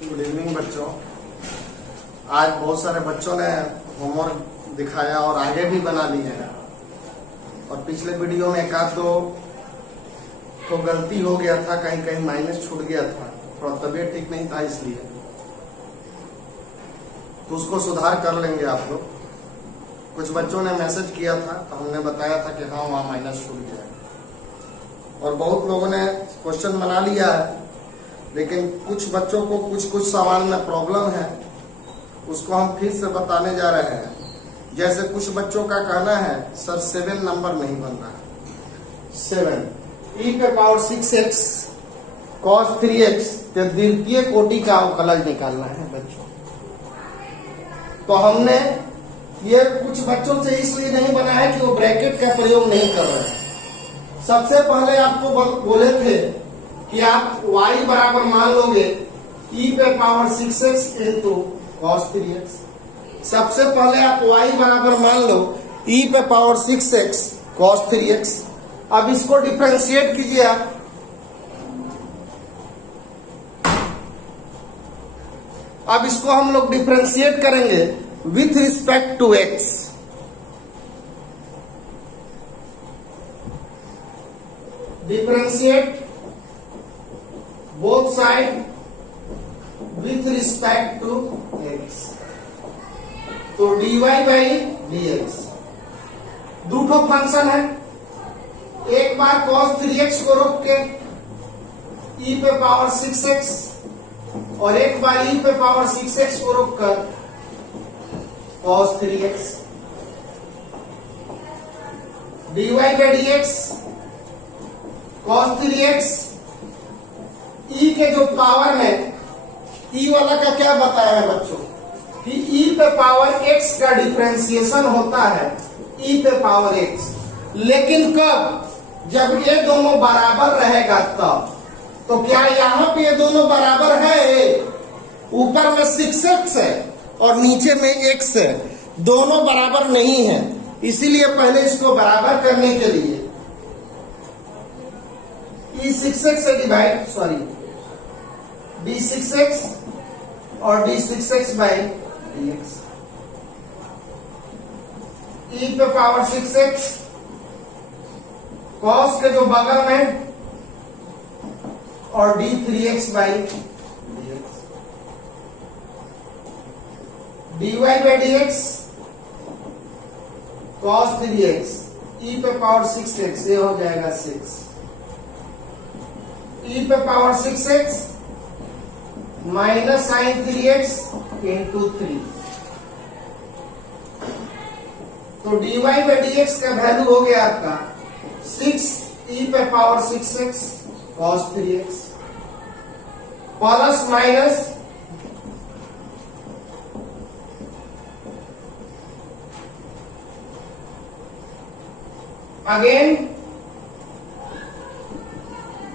Good evening बच्चों। आज बहुत सारे बच्चों ने होमवर्क दिखाया और आगे भी बना लिए हैं। और पिछले वीडियो में एक आध दो तो गलती हो गया था, कहीं कहीं माइनस छूट गया था, थोड़ा तबीयत ठीक नहीं था इसलिए, तो उसको सुधार कर लेंगे आप लोग। कुछ बच्चों ने मैसेज किया था तो हमने बताया था कि हाँ वहाँ माइनस छूट गया है, और बहुत लोगों ने क्वेश्चन बना लिया है, लेकिन कुछ बच्चों को कुछ सवाल में प्रॉब्लम है, उसको हम फिर से बताने जा रहे हैं। जैसे कुछ बच्चों का कहना है सर 7 नंबर नहीं बन रहा है। 7 e पे पावर 6x cos 3x के द्वितीय कोटि का अवकलज निकालना है बच्चों। तो हमने ये कुछ बच्चों से इसलिए नहीं बनाया कि वो ब्रैकेट का प्रयोग नहीं कर रहे हैं। सबसे पहले आपको बोले थे कि आप y बराबर मान लोगे e पे power 6x into cos 3x। सबसे पहले आप y बराबर मान लो e पे पावर 6x cos 3x। अब इसको डिफरेंशिएट कीजिए आप। अब इसको हम लोग डिफरेंशिएट करेंगे with respect to x। Differentiate both side with respect to x। तो dy by dx दूठो फंक्शन है। एक बार cos 3x को रोक के e पे पावर 6x और एक बार e पे पावर 6x को रोक कर cos 3x। dy by dx cos 3x e के जो पावर में e वाला का क्या बताया है बच्चों कि e पे पावर x का डिफरेंशिएशन होता है e पे पावर x, लेकिन कब? जब ये दोनों बराबर रहेगा तब। तो क्या यहाँ पे ये दोनों बराबर है? ऊपर में 6x है और नीचे में x है, दोनों बराबर नहीं है। इसीलिए पहले इसको बराबर करने के लिए e6x से डिवाइड d6x और d6x बाई dx। e पे पावर 6x cos के जो बगल में और d3x by dx। dy by dx cos 3x e पे पावर 6x, ये हो जाएगा 6। e पे power 6x minus sine 3x into 3। तो dy बाई dx का वैल्यू हो गया आपका 6 e पे power 6x cos 3x plus minus again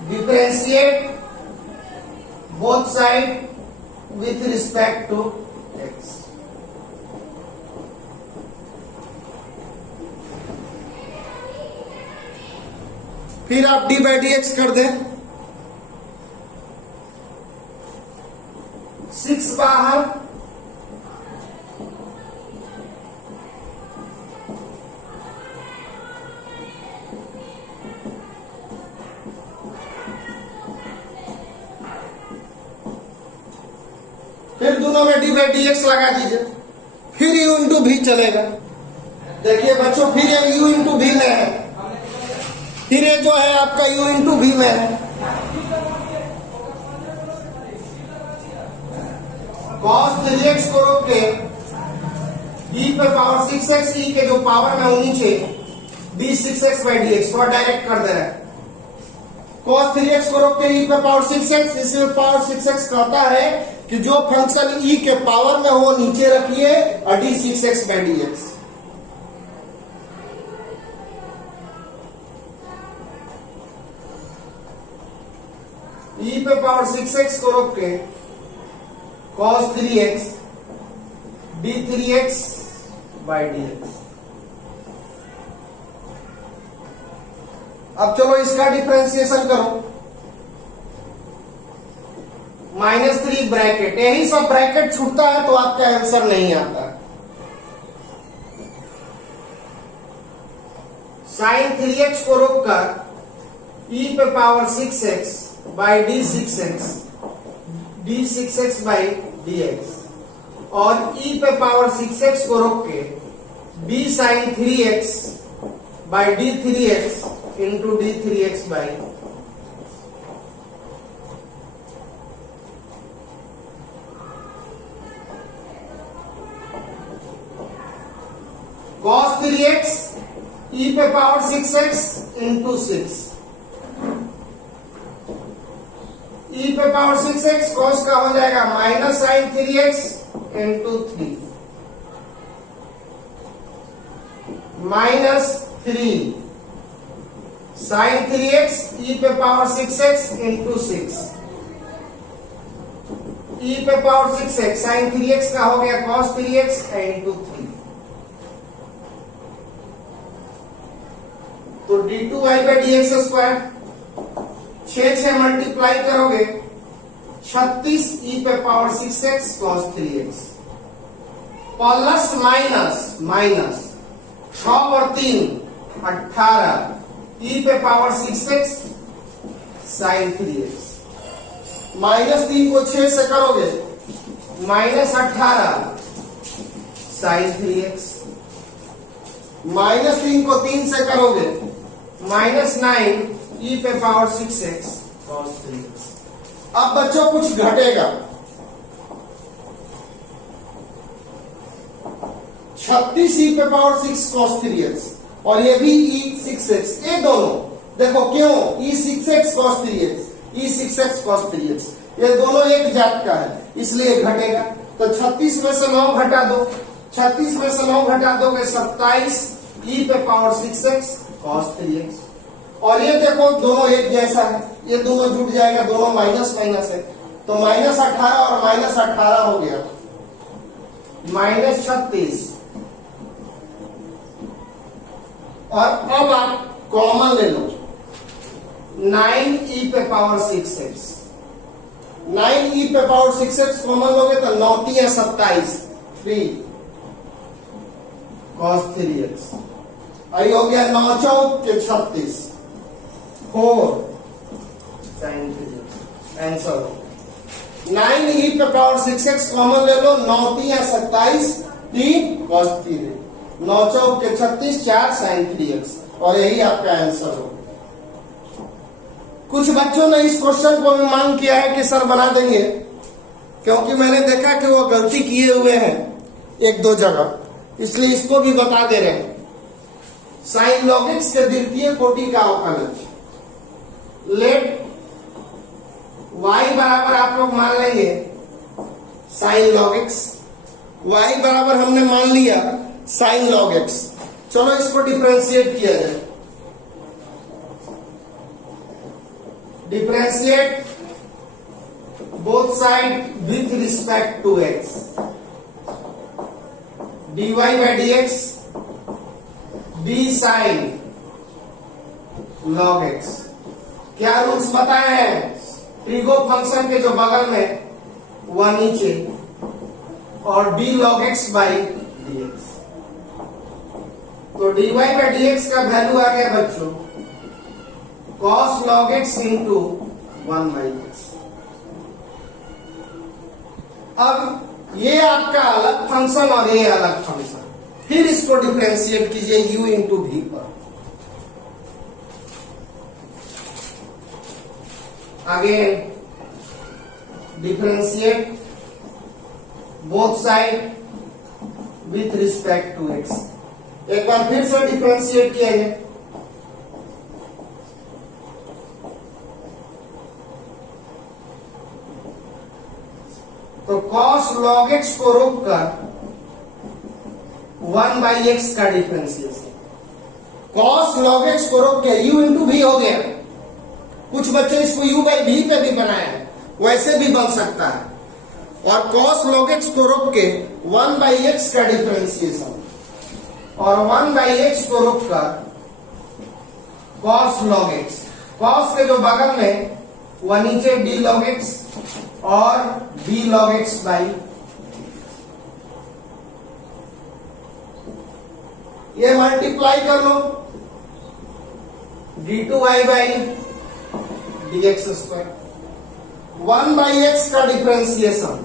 differentiate both side with respect to x। फिर आप d by dx कर दें। 6 बाहर फिर दोनों में d by dx लगा दीजिए, फिर u इंटू भी चलेगा। देखिए बच्चों फिर ये u इंटू भी में है, फिर ये जो है आपका u इंटू भी में है। cos 3x को रोक के e पे पावर 6x, e के जो पावर में वो नीचे d6x बाई dx को डायरेक्ट कर दे रहा है। cos 3x को रोक के e पे पावर 6x, इसमें पावर 6x कहता है कि जो फंक्शन e के पावर में हो नीचे रखिए और d6x बाई dx। e पे पावर 6x को रोक के cos 3x d3x by dx। अब चलो इसका डिफरेंशिएशन करो। -3 ब्रैकेट, यही सब ब्रैकेट छूटता है तो आपका आंसर नहीं आता। sin 3x को रोककर e पे power 6x by d6x by dx और e पे पावर 6x को रोक के b sin 3x by d3x into d3x by cos 3x e पे पावर 6x इंटू 6 e पे पावर 6x cos का हो जाएगा minus sine 3x into 3 -3 sine 3x e पे पावर 6x इंटू 6 e पे पावर 6x साइन 3x का हो गया cos 3x इंटू 3। तो d2y by dx square 6 multiply करोगे 36 e पे power 6x cos 3x plus minus 6 और 3 18 e पे पावर 6x sin 3x -3 को 6 से करोगे -18 sin 3x -3 को 3 से करोगे -9 e पे पावर 6x cos 3x। अब बच्चों कुछ घटेगा 36 e पे पावर 6 cos 3x और ये भी e 6x, ये दोनों देखो क्यों e 6x cos 3x e 6x cos 3x ये दोनों एक जात का है इसलिए घटेगा। तो 36 में से 9 घटा दो, 36 में से 9 घटा दोगे 27 e पे पावर 6x cos 3x और ये देखो दोनों एक जैसा है, ये दोनों जुड़ जाएगा, दोनों माइनस है तो -18 और -18 हो गया -36 और अब आप कॉमन ले लो 9 e पे पावर 6x 9 e पे पावर 6x कॉमन लोगे तो 9 3 27 3 cos 3x आई हो गया 9 4 36 4 sin 3x आंसर 9 e पे पावर 6x कॉमन ले लो 9 3 27 3 cos 3x 9 4 36 4 sin 3x और यही आपका आंसर हो। कुछ बच्चों ने इस क्वेश्चन को भी मांग किया है कि सर बना देंगे, क्योंकि मैंने देखा कि वो गलती किए हुए हैं 1-2 जगह, इसलिए इसको भी बता दे रहे हैं। साइन log x के द्वितीय कोटि का अवकलज लेट y बराबर आप लोग मान लेंगे साइन log x, y बराबर हमने मान लिया साइन log x। चलो इसको डिफरेंशिएट किया जाए, differentiate both side with respect to x dy by dx d sine log x। क्या रूल्स बताए हैं? ट्रिगो फंक्शन के जो बगल में वह नीचे और d log x by dx। तो dy बाई dx का वैल्यू आ गया बच्चों cos log x into 1 by x। अब ये आपका अलग फंक्शन और ये अलग फंक्शन, फिर इसको डिफरेंशिएट कीजिए u इंटू v पर। Again differentiate both side with respect to x। एक बार फिर से डिफरेंशिएट किया जाए, तो cos log x को रोककर 1 बाई एक्स का डिफरेंशिएशन, cos log x को रोक के u इंटू v हो गया। कुछ बच्चे इसको u बाई v पे भी बनाए हैं, वैसे भी बन सकता है। और cos log x को रोक के 1 बाई एक्स का डिफरेंशिएशन और 1 बाई एक्स को रोककर cos log x, cos के जो बगल में वह नीचे d log x और b log x बाई, ये मल्टीप्लाई कर लो d2y by dx square, 1 by x का differentiation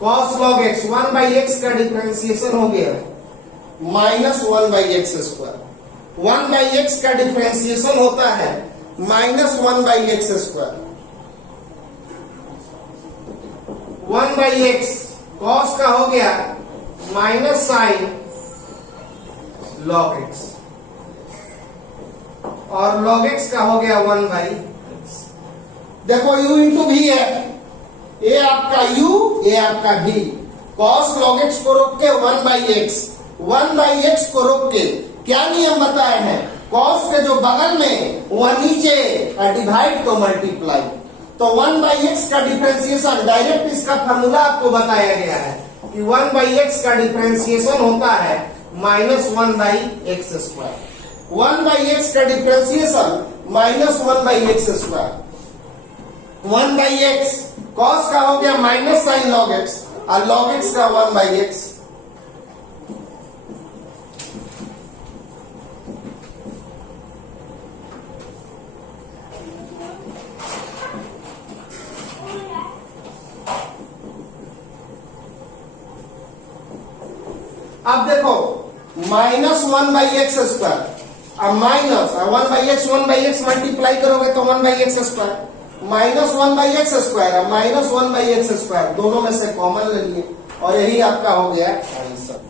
cos log x, 1 by x का डिफरेंशिएशन हो गया minus 1 by x square, 1 by x का डिफरेंशिएशन होता है minus 1 by x square, 1 by x cos का हो गया माइनस साइन लॉग एक्स, और लॉग एक्स का हो गया 1 बाई एक्स। देखो u इंटू भी है, ये आपका u, ये आपका v, कॉस लॉग एक्स को रोक के 1 बाई एक्स, 1 बाई एक्स को रोक के क्या नियम बताए हैं, कॉस के जो बगल में वह नीचे डिवाइड तो मल्टीप्लाई, तो 1 बाई एक्स का डिफरेंशिएशन डायरेक्ट इसका फार्मूला आपको बताया गया है कि 1 बाई एक्स का डिफरेंशिएशन होता है minus 1 by x square, 1 by x का differentiation minus 1 by x square, 1 by x cos का हो गया माइनस साइन लॉग एक्स और लॉग एक्स का 1 बाई एक्स। अब देखो माइनस 1 बाई एक्स स्क्वायर, अब माइनस 1 बाई एक्स मल्टीप्लाई करोगे तो 1 by x square, minus 1 by x square, minus 1 by x square, दोनों में से कॉमन ले लिए और यही आपका हो गया आंसर।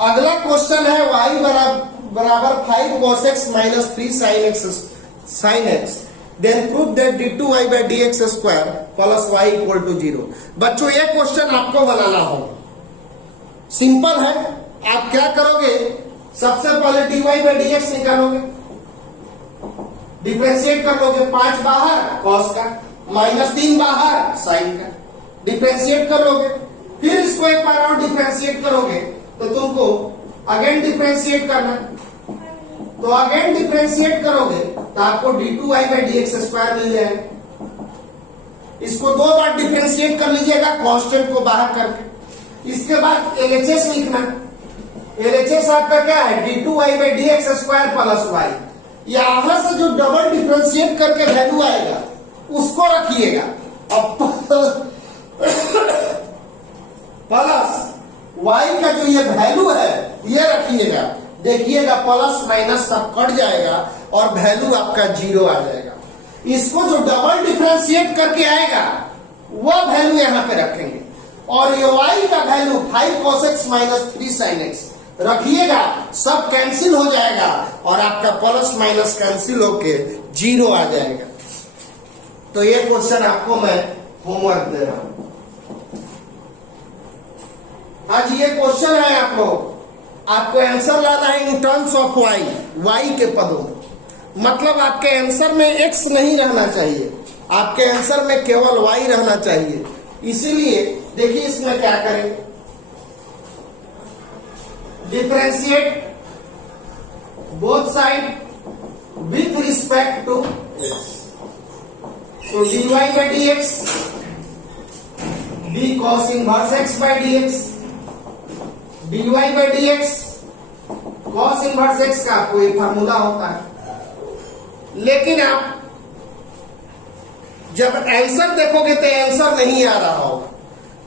अगला क्वेश्चन है y बराबर 5 cos x minus 3 sin x, then prove that d2y by dx square plus y equal to 0। बच्चों ये क्वेश्चन आपको बनाना होगा, सिंपल है। आप क्या करोगे, सबसे पहले dy by dx निकालोगे, डिफरेंशिएट कर लोगे, 5 बाहर कॉस का माइनस 3 बाहर साइन का, डिफरेंशिएट कर लोगे, फिर इसको एक बार और डिफरेंशिएट करोगे तो तुमको अगेन डिफरेंशिएट करना, तो अगेन डिफरेंशिएट करोगे तो आपको d2y by dx स्क्वायर मिल जाएगा। इसको 2 बार डिफरेंशिएट कर लीजिएगा कांस्टेंट को बाहर करके, इसके बाद LHS लिखना, LHS आपका क्या है d2y by dx square plus y, यहां से जो डबल डिफरेंशिएट करके वैल्यू आएगा उसको रखिएगा, अब प्लस y का जो ये वैल्यू है ये रखिएगा, देखिएगा प्लस माइनस सब कट जाएगा और वैल्यू आपका 0 आ जाएगा। इसको जो डबल डिफरेंशिएट करके आएगा वो वैल्यू यहां पे रखेंगे, और ये y का value 5 cos x minus 3 sin x रखिएगा, सब कैंसिल हो जाएगा और आपका प्लस माइनस कैंसिल होके 0 आ जाएगा। तो ये क्वेश्चन आपको मैं होमवर्क दे रहा हूं। आज ये क्वेश्चन है आपको आंसर लाना है इन टर्म्स ऑफ y के पदों में, मतलब आपके आंसर में x नहीं रहना चाहिए, आपके आंसर में केवल y रहना चाहिए। इसीलिए देखिए इसमें क्या करेंगे, differentiate both side with respect to x, तो dy by dx d cos inverse x by dx, dy by dx cos inverse x का कोई फार्मूला होता है, लेकिन आप जब आंसर देखोगे तो आंसर नहीं आ रहा होगा,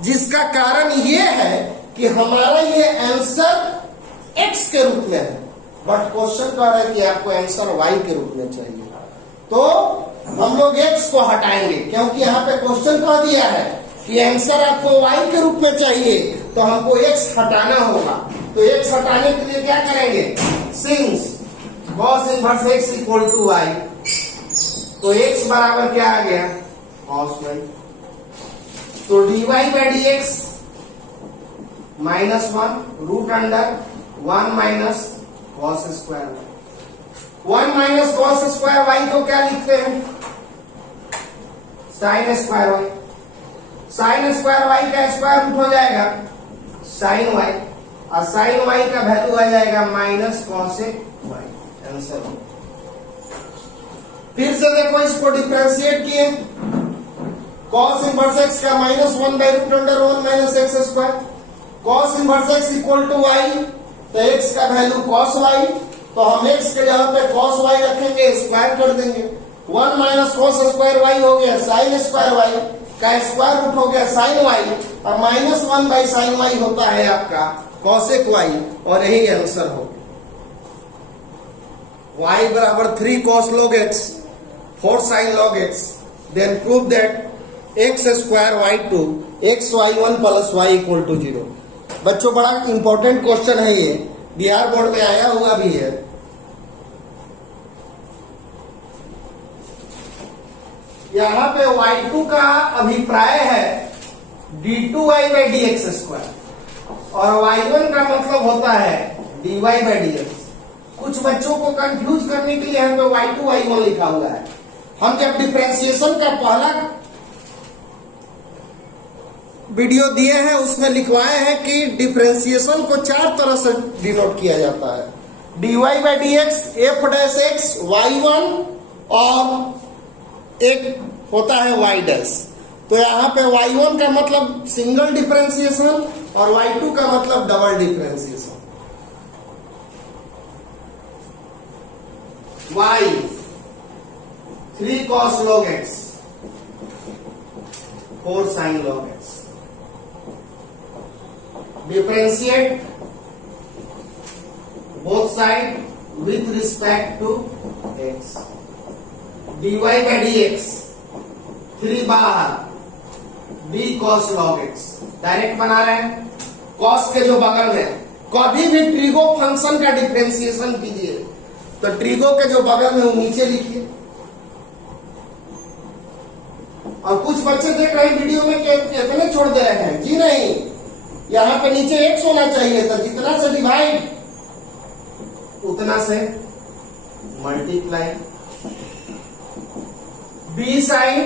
जिसका कारण ये है कि हमारा ये आंसर x के रूप में है, बट क्वेश्चन कह रहा है कि आपको आंसर y के रूप में चाहिए, तो हम लोग x को हटाएंगे, क्योंकि यहाँ पे क्वेश्चन कह दिया है कि आंसर आपको y के रूप में चाहिए, तो हमको x हटाना होगा। तो x हटाने के लिए क्या करेंगे, since cos inverse x equal to y, तो x बराबर क्या आ गया cos y, तो dy by dx minus 1 root under 1 minus cos square, 1 minus cos square y को क्या लिखते हैं sine square y, sine square y का स्क्वायर रूट हो जाएगा साइन y, और साइन y का वैल्यू आ जाएगा माइनस cos y, आंसर। फिर से देखो इसको डिफरेंशिएट किए, cos इनवर्स x का -1/√1 minus X square, cos inverse x equal to y, तो x का वैल्यू cos y, तो हम x के जगह पे cos y रखेंगे, स्क्वायर कर देंगे, 1 माइनस cos स्क्वायर y हो गया sin स्क्वायर y का स्क्वायर रूट हो गया sin y, और -1/sin y होता है आपका cosec y, और यही आंसर हो गया। y बराबर 3 cos log x 4 sin log x, then prove that x square y2 x y1 plus y equal to 0। बच्चों बड़ा इंपॉर्टेंट क्वेश्चन है ये, बिहार बोर्ड में आया हुआ भी है। यहां पे y2 का अभिप्राय है d2y/dx², और y1 का मतलब होता है dy/dx। कुछ बच्चों को कंफ्यूज करने के लिए यहाँ पे y2 y1 लिखा हुआ है। हम जब डिफरेंशिएशन का पहला वीडियो दिए हैं उसमें लिखवाए हैं कि डिफरेंशिएशन को 4 तरह से डिनोट किया जाता है, dy/dx, f'(x), y1 और एक होता है y'। तो यहाँ पे y1 का मतलब सिंगल डिफरेंशिएशन और y2 का मतलब double differentiation. y 3 cos log x 4 sin log x, differentiate both side with respect to x, dy/dx 3 बाहर d cos log x, direct बना रहे हैं। cos के जो बगल में कभी भी ट्रिगो फंक्शन का डिफरेंशिएशन कीजिए तो ट्रिगो के जो बगल में वो नीचे लिखिए। और कुछ बच्चे देख रहे हैं वीडियो में कि इतने छोड़ दे रहे हैं, जी नहीं, यहाँ पे नीचे x होना चाहिए, तो जितना से डिवाइड उतना से multiply, b sin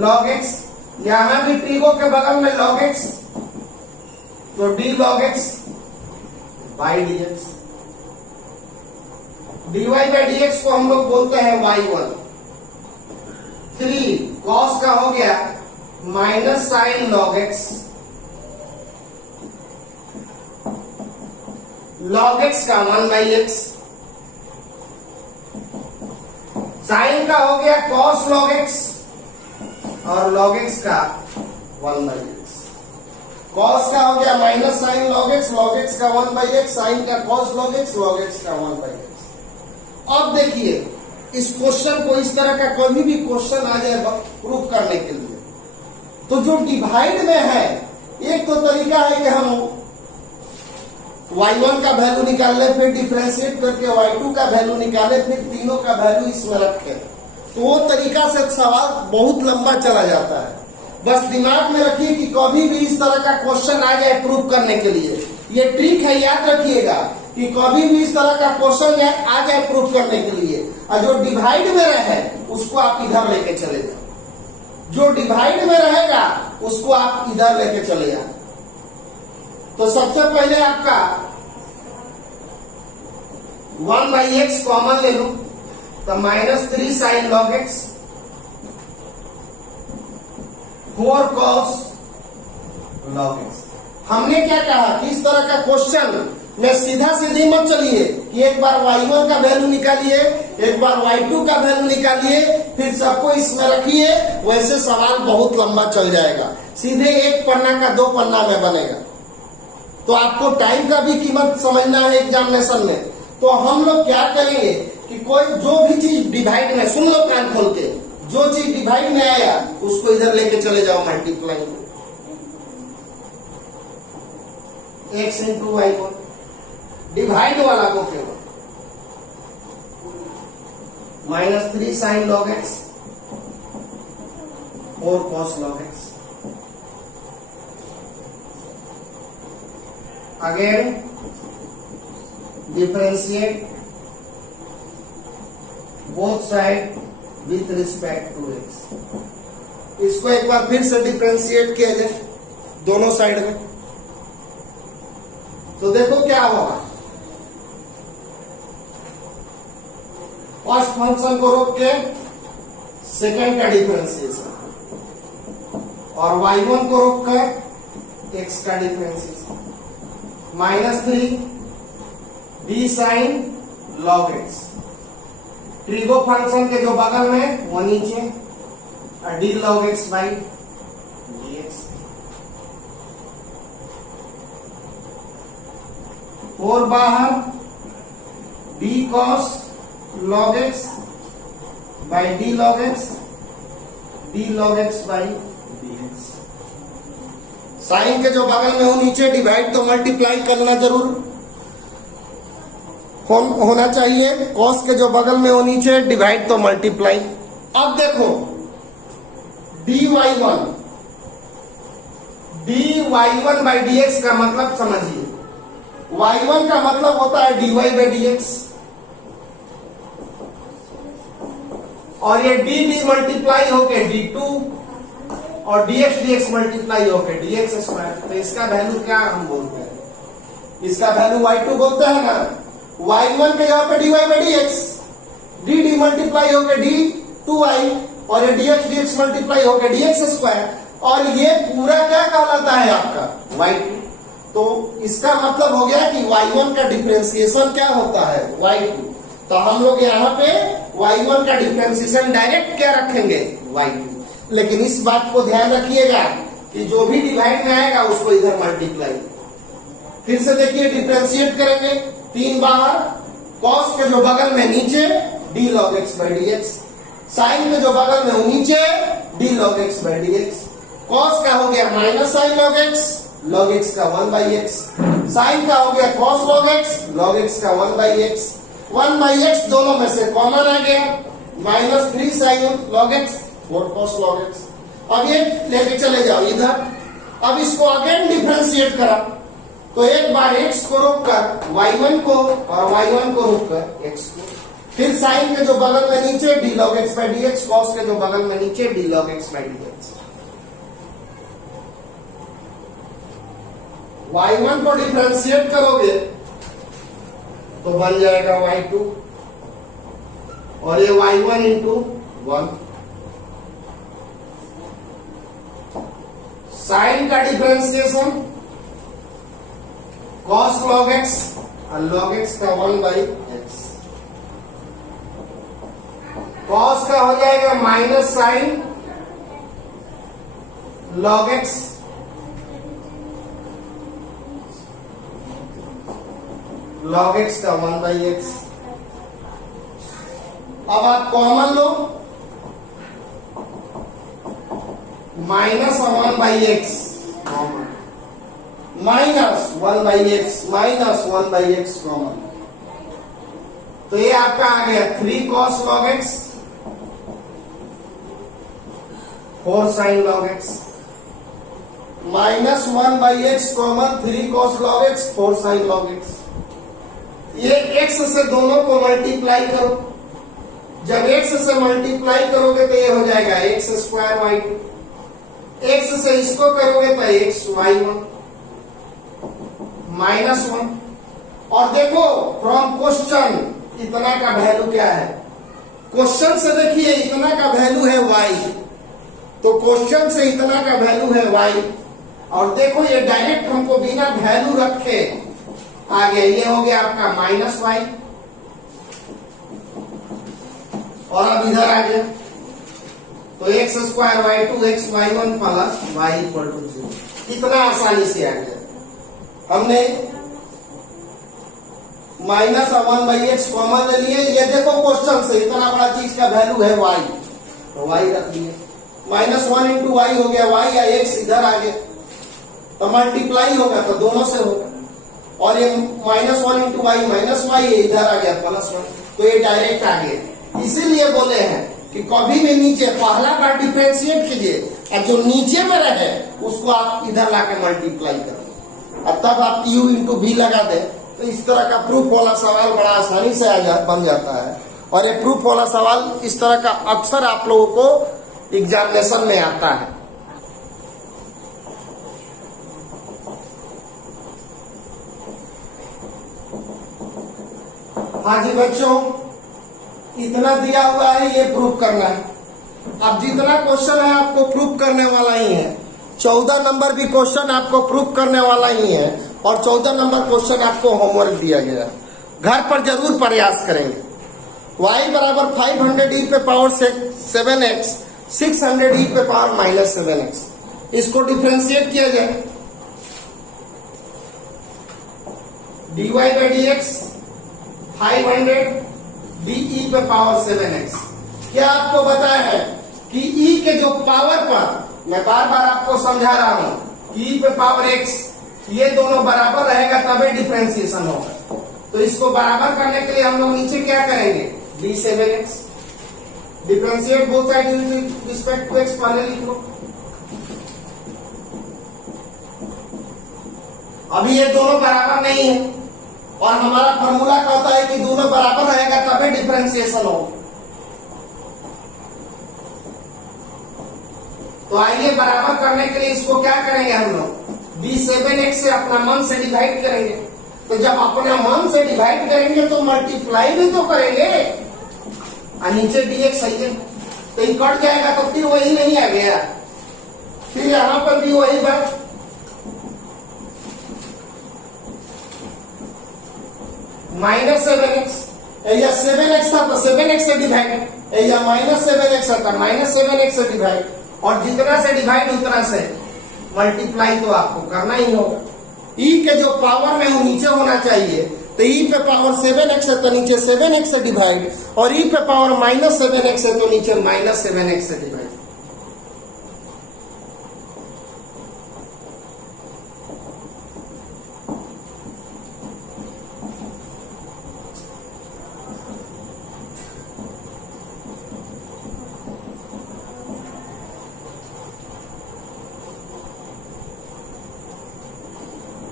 log x, यहां भी ट्रिगो के बगल में log x, तो d log x by dx, dy/dx को हम लोग बोलते हैं y1। 3 cos का हो गया minus sine log x, log x का 1/x, साइन का हो गया cos log x और log x का 1/x, cos का हो गया माइनस साइन log x का 1/x, साइन का cos log x का 1/x। अब देखिए इस क्वेश्चन को, इस तरह का कोई भी क्वेश्चन आ जाए प्रूफ करने के लिए, तो जो डिवाइड में है, एक तो तरीका है कि हम y1 का वैल्यू निकाल ले, फिर डिफरेंशिएट करके y2 का वैल्यू निकाले, फिर तीनों का वैल्यू इसमें रखें, तो वो तरीका से सवाल बहुत लंबा चला जाता है। बस दिमाग में रखिए कि कभी भी इस तरह का क्वेश्चन आ जाए प्रूफ करने के लिए, ये ट्रिक है, याद रखिएगा कि कभी भी इस तरह का क्वेश्चन आ जाए प्रूफ करने के लिए, और जो डिवाइड में रहे उसको आप इधर लेके चले जाओ, जो डिवाइड में रहेगा उसको आप इधर लेके चले जाओ। तो सबसे पहले आपका 1/x कॉमन ले लो, तो -3 sin log x 4 cos log x। हमने क्या कहा कि इस तरह का क्वेश्चन में सीधा सीधी मत चलिए कि एक बार y1 का वैल्यू निकालिए, एक बार y2 का वैल्यू निकालिए, फिर सबको इसमें रखिए, वैसे सवाल बहुत लंबा चल जाएगा, सीधे एक पन्ना का 2 पन्ना में बनेगा। तो आपको टाइम का भी कीमत समझना है एग्जामिनेशन में। तो हम लोग क्या करेंगे कि कोई जो भी चीज डिवाइड में, सुन लो कान खोल के, जो चीज डिवाइड में आया उसको इधर लेके चले जाओ multiply, x into y1, divide वाला को केवल -3 sin log x 4 cos log x। Again differentiate both side with respect to x। इसको एक बार फिर से डिफरेंशिएट किया जाए दोनों साइड में, तो देखो क्या होगा। फर्स्ट फंक्शन को रोक के सेकेंड का डिफरेंशिएशन, और y1 को रोक कर x का differentiation, -3 d sine log x। Trigo function के जो बगल में वो नीचे, और d log x by dx। 4 बाहर, d cos log x by d log x, d log x by dx। Sine के जो बगल में हो नीचे, डिवाइड तो मल्टीप्लाई करना जरूर होना चाहिए, कॉस के जो बगल में हो नीचे, डिवाइड तो मल्टीप्लाई। अब देखो dy1 बाई dx का मतलब समझिए, y1 का मतलब होता है dy बाई dx, और ये dd मल्टीप्लाई होके d2, और dx मल्टीप्लाई होके dx स्क्वायर। तो इसका वैल्यू क्या हम बोलते हैं, इसका वैल्यू y2 बोलते हैं ना। y1 के यहाँ पे dy by dx, dd multiply होके d2y, और ये dx मल्टीप्लाई होके dx स्क्वायर, और ये पूरा क्या कहलाता है आपका y2। तो इसका मतलब हो गया कि y1 का डिफरेंशिएशन क्या होता है y2। तो हम लोग यहाँ पे y1 का डिफरेंशिएशन डायरेक्ट क्या रखेंगे y2। लेकिन इस बात को ध्यान रखिएगा कि जो भी डिवाइड में आएगा उसको इधर मल्टीप्लाई। फिर से देखिए, डिफरेंशिएट करेंगे, 3 बाहर, कॉस के जो बगल में नीचे d log x by dx, sine के जो बगल में नीचे d log x by dx। Cos का हो गया माइनस साइन log x का 1 बाई x, साइन का हो गया कॉस log x का 1 बाई x। 1 बाई x दोनों में से कॉमन आ गया, -3 sign log x 4 cos log x। अब ये लेके चले जाओ इधर। अब इसको अगेन डिफरेंशिएट करा, तो एक बार x को रोक कर y1 को, और y1 को रोक कर x को। फिर साइन के जो बगल में नीचे d log x by dx, cos के जो बगल में नीचे d log x by dx। y1 को डिफरेंशिएट करोगे तो बन जाएगा y2, और ये y1 इंटू 1। साइन का डिफरेंशिएशन cos log x और log x का 1 बाई x। cos का हो जाएगा minus sine log x, log x का 1 बाई x। अब आप common low, -1 by x common, -1 by x, -1 by x common. तो ये आपका आ गया 3 cos log x 4 sin log x, -1 by x common, 3 cos log x 4 sin log x। ये x से दोनों को मल्टीप्लाई करो, जब x से मल्टीप्लाई करोगे तो ये हो जाएगा x स्क्वायर y2, x से इसको करोगे तो x y1 -1। और देखो फ्रॉम क्वेश्चन इतना का वैल्यू क्या है, क्वेश्चन से देखिए इतना का वैल्यू है y, तो क्वेश्चन से इतना का वैल्यू है y, और देखो ये डायरेक्ट हमको बिना वैल्यू रखे आ गया, ये हो गया आपका -y, और अब इधर आ गया तो x square y2 x y1 plus y equal to 0। इतना आसानी से आ गया। हमने -1 बाई x कॉमन ले लिए, ये देखो क्वेश्चन से इतना बड़ा चीज का वैल्यू है y, तो y रख लिए, -1 इंटू y हो गया y, या x इधर आ गया तो मल्टीप्लाई होगा तो दोनों से होगा, और ये -1 इंटू y माइनस y इधर आ गया +1, तो ये डायरेक्ट आ गया। इसीलिए बोले हैं कि कभी भी नीचे पहला बार डिफरेंशिएट कीजिए, और जो नीचे में रहे उसको आप इधर लाके मल्टीप्लाई करो, और तब आप u इंटू v लगा दे, तो इस तरह का प्रूफ वाला सवाल बड़ा आसानी से बन जाता है। और ये प्रूफ वाला सवाल इस तरह का अक्सर आप लोगों को एग्जामिनेशन में आता है। हाँ जी बच्चों, इतना दिया हुआ है, ये प्रूफ करना है। अब जितना क्वेश्चन है आपको प्रूफ करने वाला ही है। 14 नंबर भी क्वेश्चन आपको प्रूफ करने वाला ही है और 14 नंबर क्वेश्चन आपको होमवर्क दिया गया है, घर पर जरूर प्रयास करेंगे। y बराबर 500e पे पावर 7x 600e पे पावर माइनस 7x, इसको डिफ्रेंशिएट किया जाए। dy बाई dx 500 de पे पावर 7x। क्या आपको बताया है कि e के जो पावर पर, मैं बार बार आपको समझा रहा हूं, e पे पावर x, ये दोनों बराबर रहेगा तभी डिफ्रेंशिएशन होगा। तो इसको बराबर करने के लिए हम लोग नीचे क्या करेंगे, d7x differentiate both side with respect to x, पहले लिख लो। अभी ये दोनों बराबर नहीं है और हमारा फॉर्मूला कहता है कि दोनों बराबर रहेगा तभी डिफ्रेंशिएशन हो। तो आइए बराबर करने के लिए इसको क्या करेंगे हम लोग, d7x से अपना मन से डिवाइड करेंगे। तो जब अपने मन से डिवाइड करेंगे तो मल्टीप्लाई भी तो करेंगे, और नीचे dx है तो ये कट जाएगा तो फिर वही नहीं आ गया, फिर यहां पर भी वही बात। माइनस 7x या 7x था तो 7x से डिवाइड, या माइनस 7x था माइनस 7x से डिवाइड, और जितना से डिवाइड उतना से मल्टीप्लाई तो आपको करना ही होगा। e के जो पावर में वो नीचे होना चाहिए, तो e पे पावर 7x है तो नीचे 7x से डिवाइड, और e पे पावर माइनस 7x है तो नीचे माइनस 7x से डिवाइड।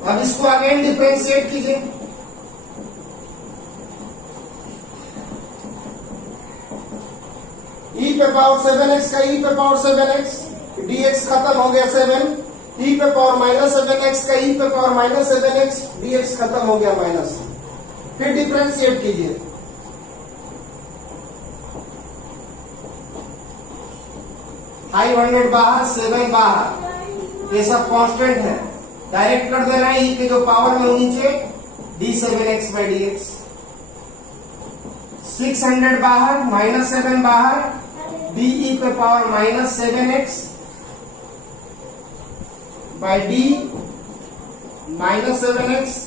अब इसको अगेन डिफरेंशिएट कीजिए। e पे पावर 7x का e पे पावर 7x, dx खत्म हो गया 7, e पे पावर माइनस 7x का e पे पावर माइनस 7x, dx खत्म हो गया माइनस। फिर डिफरेंशिएट कीजिए। फाइव 500 बाहर, 7 बाहर, ये सब कांस्टेंट है, डायरेक्ट कर देना है। e के जो पावर में नीचे d7x बाई dx, 600 बाहर, माइनस 7 बाहर, de पे power minus 7x by d minus 7x,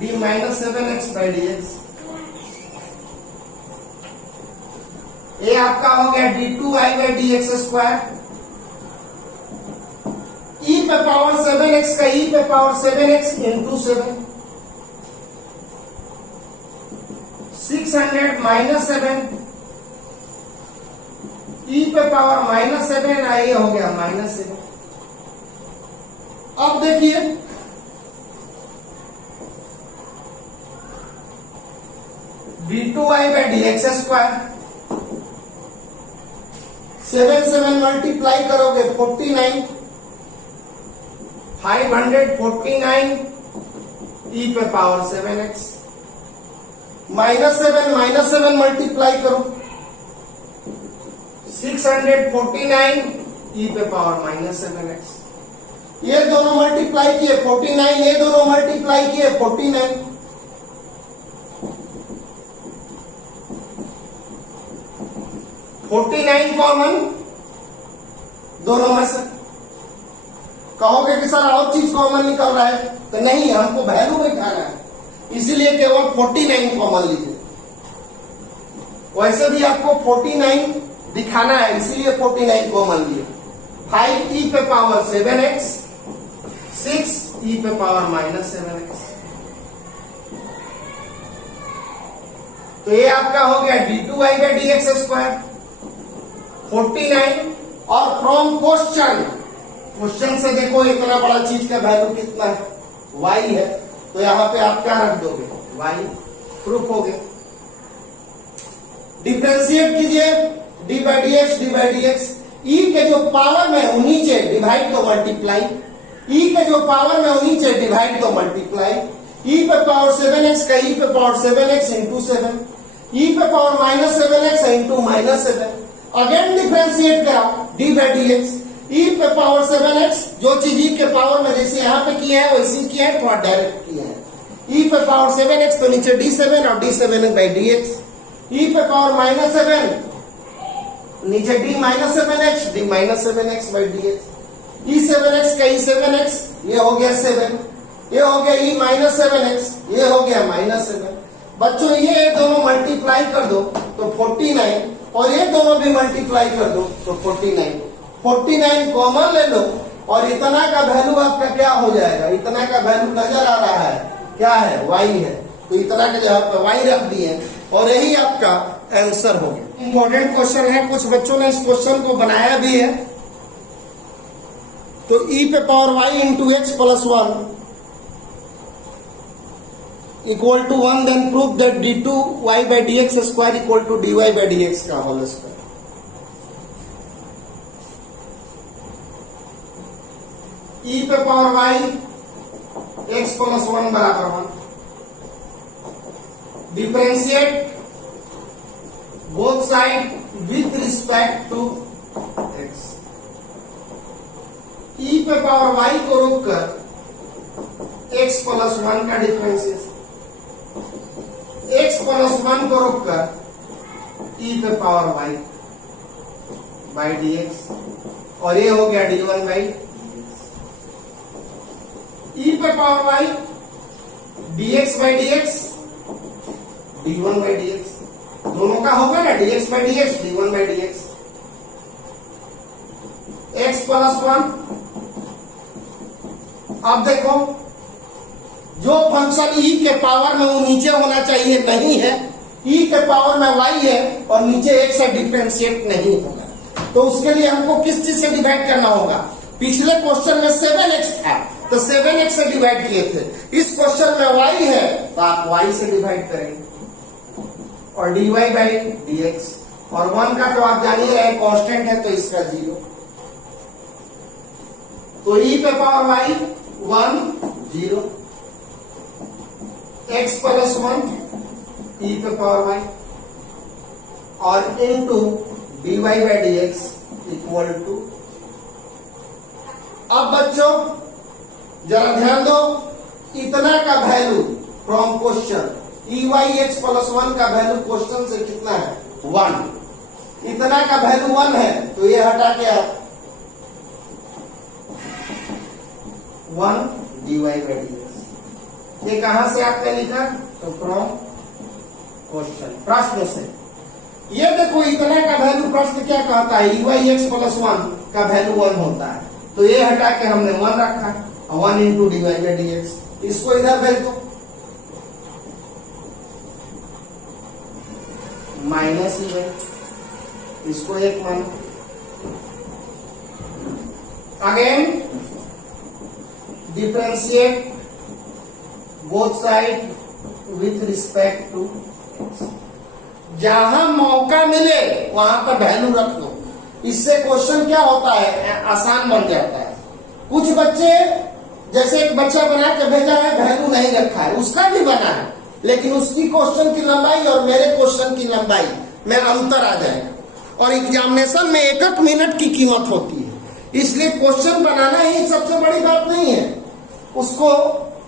d minus 7x by dx। ये आपका हो गया d2y by dx square. e पे पावर 7x का e पे power 7x into 7, 600 minus 7, e पे पावर माइनस 7, ये हो गया माइनस 7। अब देखिए d2y by dx square, 7 multiply करोगे 49, 549 e पे पावर 7x, माइनस 7 मल्टीप्लाई करो 649 e पे पावर माइनस 7x। ये दोनों मल्टीप्लाई किए 49, ये दोनों मल्टीप्लाई किए 49, कॉमन दोनों में से। कहोगे कि सर और चीज कॉमन निकल रहा है, तो नहीं, हमको वैल्यू बैठाना है, इसीलिए केवल 49 कॉमन लीजिए। वैसे भी आपको 49 दिखाना है, इसीलिए 49 कॉमन लिए। 5 e पे पावर 7x, 6 e पे पावर माइनस 7x। तो ये आपका हो गया d2y बाई dx स्क्वायर 49, और फ्रॉम क्वेश्चन से देखो इतना बड़ा चीज का वैल्यू कितना है, y है, तो यहां पे आप क्या रख दोगे, y। प्रूफ हो गया। डिफरेंशिएट कीजिए d बाई dx, e के जो पावर में वो नीचे डिवाइड तो मल्टीप्लाई, e के जो पावर में वो नीचे डिवाइड तो मल्टीप्लाई, e पे पावर 7x का e पे पावर 7x इंटू 7, e पे power -7x into -7, again differentiate कराओ d by D x, e पे पावर 7x, जो चीज e के पावर में जैसे यहाँ पे किया है वैसे किया है, थोड़ा डायरेक्ट किया है, e पे पावर 7x तो नीचे d7 और d7 by D x, e पे पावर -7 नीचे d -7x, d -7x by D x, e7x का e7x ये हो गया 7, ये हो गया e -7x, ये हो गया -7। बच्चों ये दोनों मल्टीप्लाई कर दो तो 49, और ये दोनों भी मल्टीप्लाई कर दो तो 49 कॉमन ले लो, और इतना का वैल्यू आपका क्या हो जाएगा, इतना का वैल्यू नजर आ रहा है, क्या है, y है, तो इतना के जगह पे y रख दिए और यही आपका आंसर हो गया। इंपॉर्टेंट क्वेश्चन है, कुछ बच्चों ने इस क्वेश्चन को बनाया भी है। तो e पे power y into X plus 1 equal to 1, then prove that d2y by D X square equal to dy by D X का होल स्क्वायर। e पे पावर y x प्लस 1 बराबर 1, differentiate both side with respect to x। e पे power y को रोककर x plus 1 का differentiation, x plus 1 को रोककर e पे power y by D x, और ये हो गया d1 बाई e पे power y dx by D x, d1 by D x, दोनों का होगा ना dx by D x, d1 by D x, x plus 1। अब देखो जो फंक्शन e के पावर में वो नीचे होना चाहिए नहीं है, e के पावर में y है और नीचे x से डिफरेंशिएट नहीं होगा, तो उसके लिए हमको किस चीज से डिवाइड करना होगा। पिछले क्वेश्चन में 7x था तो 7x से डिवाइड किए थे, इस क्वेश्चन में y है तो आप y से डिवाइड करेंगे, और dy बाई dx, और 1 का तो आप जान ही रहे कांस्टेंट है तो इसका 0, तो e पे power y 1 0, x plus 1 e पे पावर y, और into dy by D X equal to. अब बच्चों जरा ध्यान दो, इतना का value from question ey x plus 1 का वैल्यू क्वेश्चन से कितना है 1, इतना का वैल्यू 1 है तो ये हटा के आप 1 dy बाई डी एक्स, ये कहां से आपने लिखा, तो फ्रॉम क्वेश्चन, प्रश्न से। ये देखो इतना का वैल्यू प्रश्न क्या कहता है, ey x प्लस 1 का वैल्यू 1 होता है, तो ये हटा के हमने 1 रखा, 1 into dy by D x, इसको इधर भेज दो, माइनस ही है, इसको 1 मानो, again differentiate both side with respect to x। जहां मौका मिले वहां पर वैल्यू रख दो, इससे क्वेश्चन क्या होता है, आसान बन जाता है। कुछ बच्चे, जैसे एक बच्चा बना के भेजा है वैल्यू नहीं रखा है, उसका भी बना है लेकिन उसकी क्वेश्चन की लंबाई और मेरे क्वेश्चन की लंबाई में अंतर आ जाएगा, और एग्जामिनेशन में 1 मिनट की कीमत होती है, इसलिए क्वेश्चन बनाना ही सबसे बड़ी बात नहीं है, उसको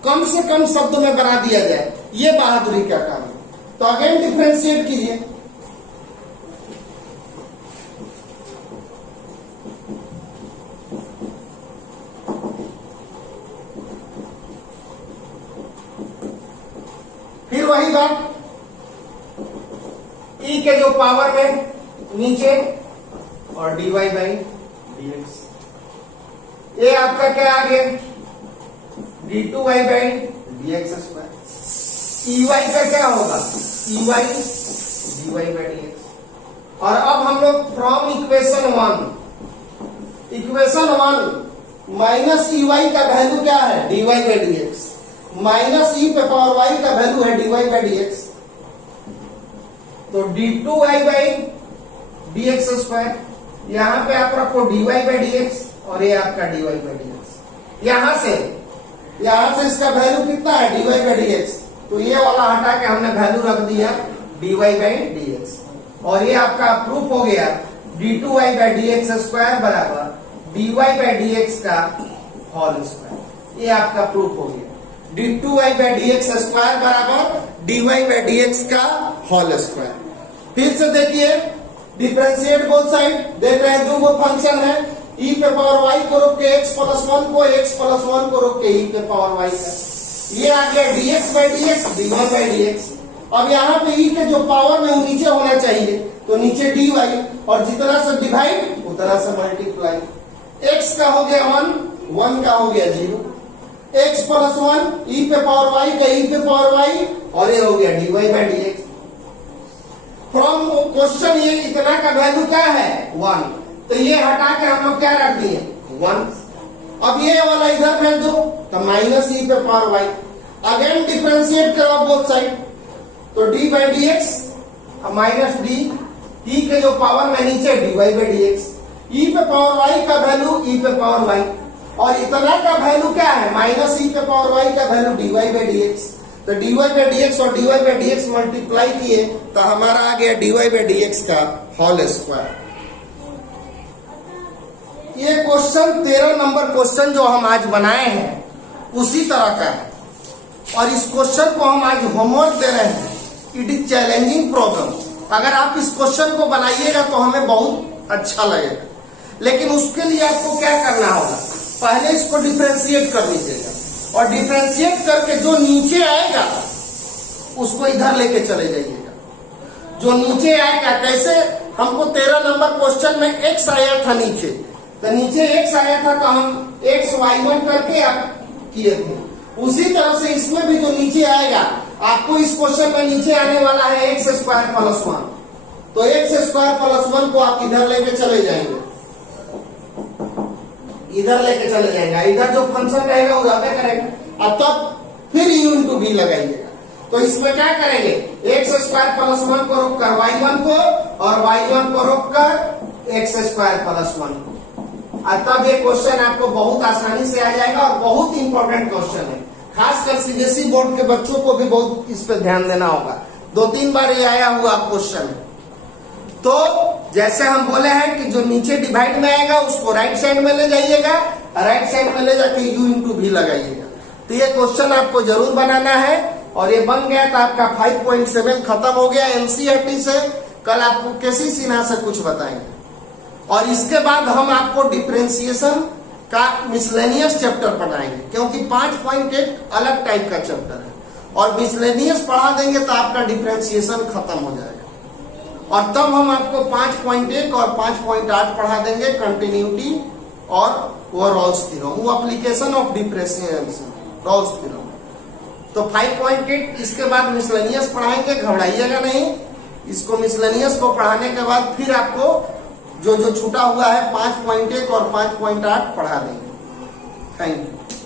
कम से कम शब्द में बना दिया जाए, ये बहादुरी का काम है। तो अगेन डिफरेंशिएट कीजिए, फिर वही बात, e के जो पावर में नीचे और dy बाई डी एक्स, ये आपका क्या आ गया d2y by D X square, ey का क्या होगा ey dy by D x. और अब हम लोग फ्रॉम इक्वेशन 1 माइनस ey का वैल्यू क्या है dy by D x, minus e पे पावर y का वैल्यू है dy बाई डी एक्स, तो d2y by D X square, यहां पे आप रखो dy बाई डी एक्स और ये आपका dy बाई डी एक्स, यहां से इसका वैल्यू कितना है dy बाई डी एक्स, तो ये वाला हटा के हमने वैल्यू रख दिया dy बाई dx। और ये आपका प्रूफ हो गया d2y बाई dx स्क्वायर बराबर dy बाई dx का होल स्क्वायर। ये आपका प्रूफ हो गया d2y बाई dx स्क्वायर बराबर dy बाई dx का होल स्क्वायर। फिर से देखिए डिफरेंशिएट बोथ साइड, देख रहे हैं जो वो फंक्शन है e पे पावर y को रोक के x प्लस 1 को x प्लस 1 को रोक के e पे पावर y का, ये आ गया dx by dx dy by dx। अब यहाँ पे e के जो पावर में वो नीचे होना चाहिए, तो नीचे dy और जितना से डिवाइड उतना से मल्टीप्लाई। x का हो गया 1, 1 का हो गया 0, x प्लस 1 e पे पावर y का e पे पावर y, और ये हो गया dy by dx। From question ये इतना का वैल्यू क्या है 1, तो ये हटा के हम लोग क्या रख दिए 1। अब ये वाला इधर भेज दो तो माइनस ई पे पावर y। अगेन डिफरेंशिएट करो बोथ साइड, तो d by dx minus d, e के जो पावर में नीचे dy बाई dx, e पे पावर y का वैल्यू e पे पावर y, और इतना का वैल्यू क्या है माइनस e पे पावर y का वैल्यू dy बाई dx। तो dy बाई dx और dy बाई dx मल्टीप्लाई किए तो हमारा आ गया dy बाई dx का होल स्क्वायर। ये क्वेश्चन 13 नंबर क्वेश्चन जो हम आज बनाए हैं उसी तरह का है, और इस क्वेश्चन को हम आज होमवर्क दे रहे हैं। It is challenging problem. अगर आप इस क्वेश्चन को बनाइएगा तो हमें बहुत अच्छा लगेगा, लेकिन उसके लिए आपको क्या करना होगा, पहले इसको डिफरेंशिएट कर लीजिएगा, और डिफरेंशिएट करके जो नीचे आएगा उसको इधर लेके चले जाइएगा। जो नीचे आएगा कैसे, हमको 13 नंबर क्वेश्चन में x आया था नीचे, तो नीचे x आया था तो हम x y1 करके आप किए थे। उसी तरह से इसमें भी जो नीचे आएगा, आपको इस क्वेश्चन में नीचे आने वाला है x स्क्वायर प्लस 1, तो x स्क्वायर प्लस 1 को आप इधर लेके चले जाएंगे, इधर लेके चले जाएंगे, इधर जो फंक्शन रहेगा वो ज्यादा करेगा, और तब फिर u इंटू v लगाइएगा। तो इसमें क्या करेंगे, x स्क्वायर प्लस 1 को रोक कर y1 को, और y1 को रोक कर x स्क्वायर प्लस 1 को, और तब ये क्वेश्चन आपको बहुत आसानी से आ जाएगा, और बहुत इंपॉर्टेंट क्वेश्चन है। खासकर सीबीएसई बोर्ड के बच्चों को भी बहुत इस पे ध्यान देना होगा, 2-3 बार ये आया हुआ क्वेश्चन है। तो जैसे हम बोले हैं कि जो नीचे डिवाइड में आएगा उसको राइट साइड में ले जाइएगा, राइट साइड में ले जाके u इंटू v लगाइएगा। तो ये क्वेश्चन आपको जरूर बनाना है, और ये बन गया तो आपका 5.7 खत्म हो गया एनसीईआरटी से। कल आपको केसी सिन्हा से कुछ बताएंगे, और इसके बाद हम आपको डिफरेंशिएशन का मिसलेनियस चैप्टर पढ़ाएंगे, क्योंकि 5.8 अलग टाइप का चैप्टर है, और मिसलेनियस पढ़ा देंगे तो आपका डिफरेंशिएशन खत्म हो जाएगा। और तब हम आपको 5.1 और 5.8 पढ़ा देंगे, कंटिन्यूटी और वो रोल्स थ्योरम, वो application of differentiation Rolle's theorem. तो 5.8 इसके बाद मिसलेनियस पढ़ाएंगे, घबराइएगा नहीं। इसको मिसलेनियस को पढ़ाने के बाद फिर आपको जो छूटा हुआ है 5.1 और 5.8 पढ़ा देंगे। Thank you.